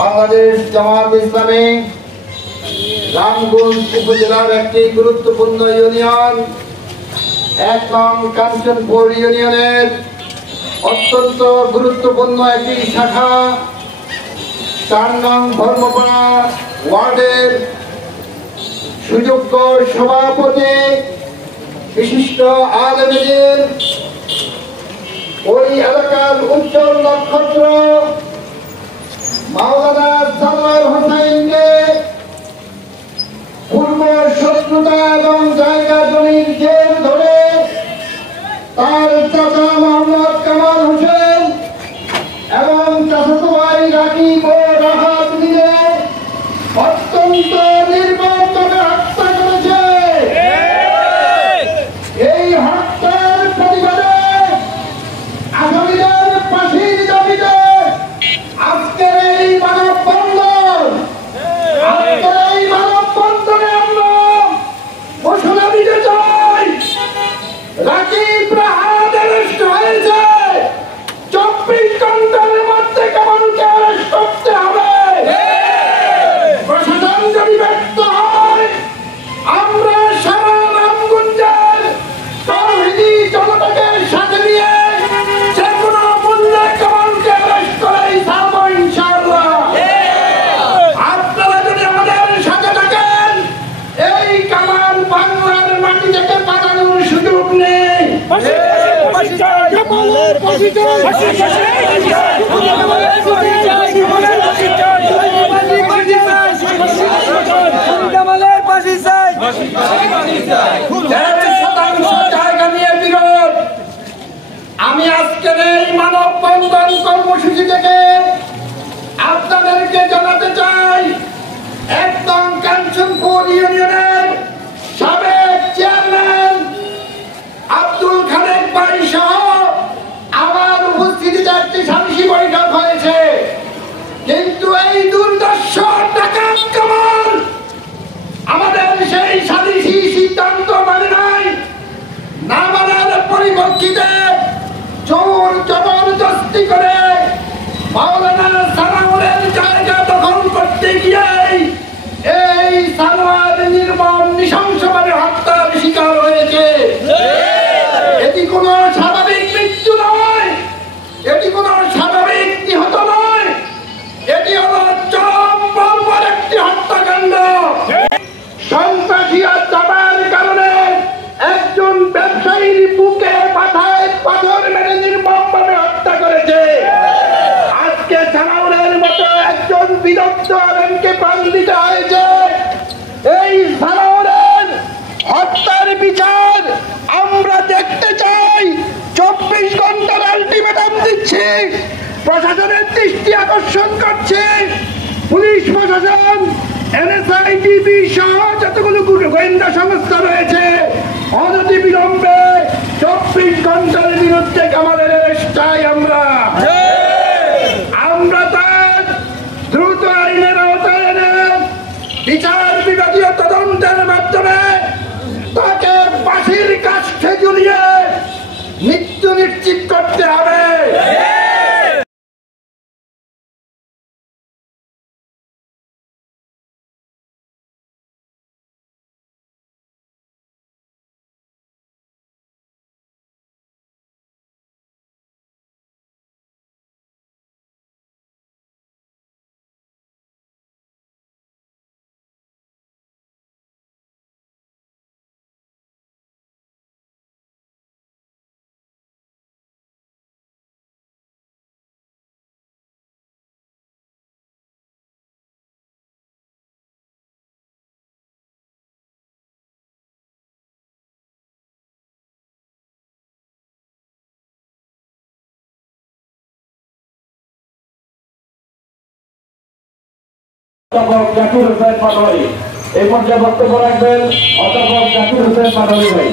বাংলাদেশ জামাত ইসলামী রামগঞ্জ উপজেলার একটি গুরুত্বপূর্ণ ইউনিয়ন ১ নং কাঞ্চনপুর ইউনিয়নের অত্যন্ত গুরুত্বপূর্ণ একটি শাখা ৪ নং ধর্মপাড়া ওয়ার্ডের সুযোগ্য সভাপতি বিশিষ্ট আলেমের ওই এলাকার উজ্জ্বল নক্ষত্র মাওলানা সালার হোসেনকে পূর্ব শত্রুতা এবং জায়গা জমির জেল ধরে তার চাচা মোহাম্মদ কামাল হোসেন এবং চাচাতো ভাই রাকিব ও রাহাত মিলে অত্যন্ত নির্মমভাবে হত্যা করেছে। এই হত্যার প্রতিবাদে আসামিদের ফাঁসির দাবিতে আজকের এই মানববন্ধন মানববন্ধনে আমরা ঘোষণা দিতে চাই রাকিব রাহাত অ্যারেস্ট হয়েছে, ২৪ ঘন্টার মধ্যে কামালকে অ্যারেস্ট করতে হবে। প্রশাসন যদি ব্যর্থ হয় আমরা সারা রামগঞ্জের তৌহিদি জনতাকে সাথে নিয়ে যে কোনো মূল্যে কামালকে অ্যারেস্ট করেই ছাড়বো ইনশাআল্লাহ। আপনারা যদি আমাদের সাথে থাকেন এই কামাল বাংলার মাটি থেকে পাঠানোর সুযোগ নেই। আমি আজকের এই মানববন্ধন কর্মসূচি থেকে আপনাদেরকে জানাতে চাই ১ নং কাঞ্চনপুর ইউনিয়নের সাবেক চেয়ারম্যান আব্দুল খালেক ভাই সহ আমার উপস্থিতিতে একটি সালিশি বৈঠক হয়েছে, কিন্তু এই দুর্দর্শ ডাকাত কামাল আমাদের সেই সালিশি সিদ্ধান্ত মানে নাই। না মানার পরিপ্রেক্ষিতে জোর জবরদস্তি করে মাওলানা সালাউলের জায়গা দখল করতে গিয়ে এই সানোয়ার নির্মম নৃশংসভাবে হত্যার শিকার হয়েছে। এটি কোনো স্বাভাবিক মৃত্যু নয়, এটি কোনো স্বাভাবিক নিহত নয়, এটি হলো চরম বর্বর একটি হত্যাকাণ্ড। সন্ত্রাসী চাপার কারণে একজন ব্যবসায়ীর বুকে মাথায় পাথর মেরে নির্মমভাবে হত্যা করেছে। আজকে সালাউলের মতো একজন বিদগ্ধ আলেমকে প্রাণ দিতে হয়েছে। এই সালাউলের হত্যার বিচার আমরা দেখতে চাই। ২৪ ঘন্টার আলটিমেটাম দিচ্ছি, প্রশাসনের দৃষ্টি আকর্ষণ করছে। পুলিশ প্রশাসন, এনএসআইডিবি সহ যতগুলো গোয়েন্দা সংস্থা রয়েছে অনতিবিলম্বে ২৪ ঘন্টার বিরুদ্ধে কামালের অ্যারেস্ট চাই আমরা। তার দ্রুত আইনের আওতায় এনে বিচার বিভাগীয় তদন্তের মাধ্যমে তাকে ফাঁসির কাষ্ঠে ঝুলিয়ে মৃত্যু নিশ্চিত করতে হবে। অধ্যাপক জাকির হোসেন পাটোয়ারি এই পর্যায়ে বক্তব্য রাখবেন অধ্যাপক জাকির হোসেন পাটোয়ারি ভাই।